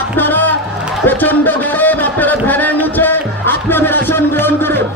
আপনারা প্রচন্ড গরম, আপনারা ফ্যানের নিচে আপনাদের আসন গ্রহণ করুন।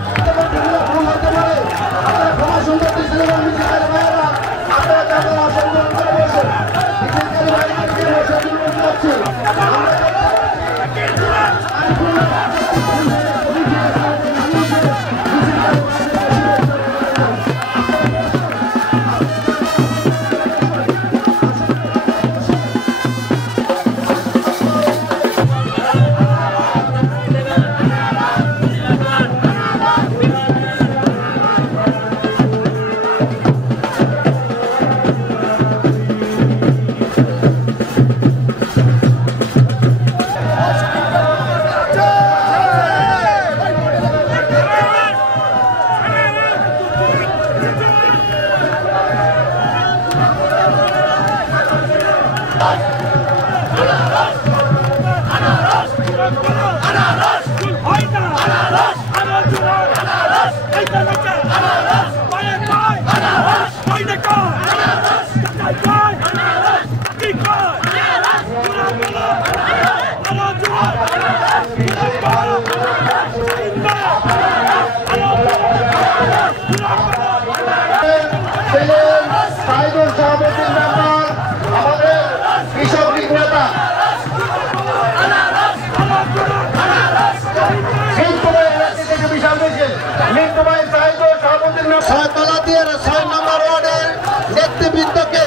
নেতৃবৃন্দকে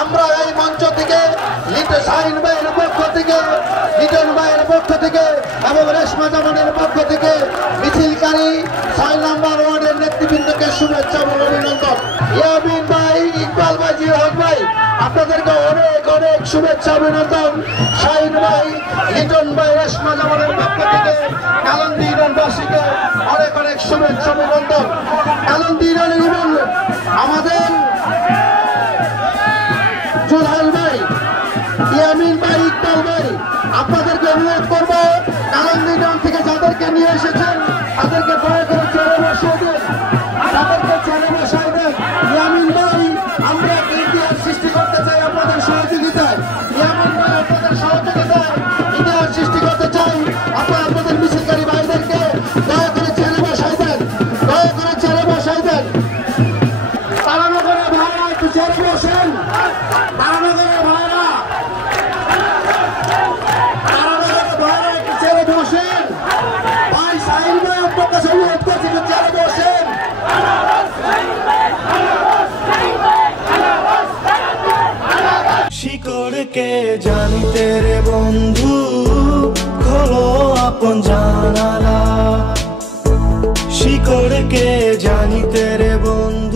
আমরা এই মঞ্চ থেকে শাহীন ভাইয়ের পক্ষ থেকে, লিটন ভাইয়ের পক্ষ থেকে এবং রেশমা জামানের পক্ষ থেকে মিছিলকারী 6 নম্বর ওয়ার্ডের নেতৃবৃন্দকে শুভেচ্ছা এবং অভিনন্দন। ইয়ামিন ভাই, ইকবাল ভাই, জিহাদ ভাই, আপনাদেরকে অনেক অনেক শুভেচ্ছা অভিনন্দন। শাহীন ভাই, লিটন ভাই, রেশমা জামানের পক্ষ থেকে কালন্দি ইউনিয়নবাসীকে অনেক অনেক শুভেচ্ছা অভিনন্দন। কালন্দি ইউনিয়ন আমাদের জোলাল ভাই, ইয়ামিন ভাই, ইকবাল ভাই, আপনাদেরকে অনুরোধ করবো কালন্দি ইউনিয়ন থেকে যাদেরকে নিয়ে এসেছেন তাদেরকে দয়া করে চেয়ারে বসায় দেন, তাদেরকে চেয়ারে বসায় দেন। ইয়ামিন ভাই, আমরা একটা ইতিহাস সৃষ্টি করতে চাই আপনাদের সহযোগিতায়। ইয়ামিন ভাই, আপনাদের সহযোগিতায় ইতিহাস সৃষ্টি করতে চাই। আপনারা আপনাদের মিছিলকারী ভাইদেরকে দয়া করে চেয়ারে বসায় দেন, দয়া করে চেয়ারে বসায় দেন। তারানগরের ভাইরা একটু চেয়ারে বসেন, তারানগরের ভাইরা, তারানগরের ভাইরা একটু চেয়ারে বসেন। ভাই শাহীন ভাই, আপনার কাছে অনুরোধ করছি একটু চেয়ারে বসেন। শিকড় কে জানি তেরে বন্ধু, খোলো আপন জানালা। শিকড় কে জানি তেরে বন্ধু।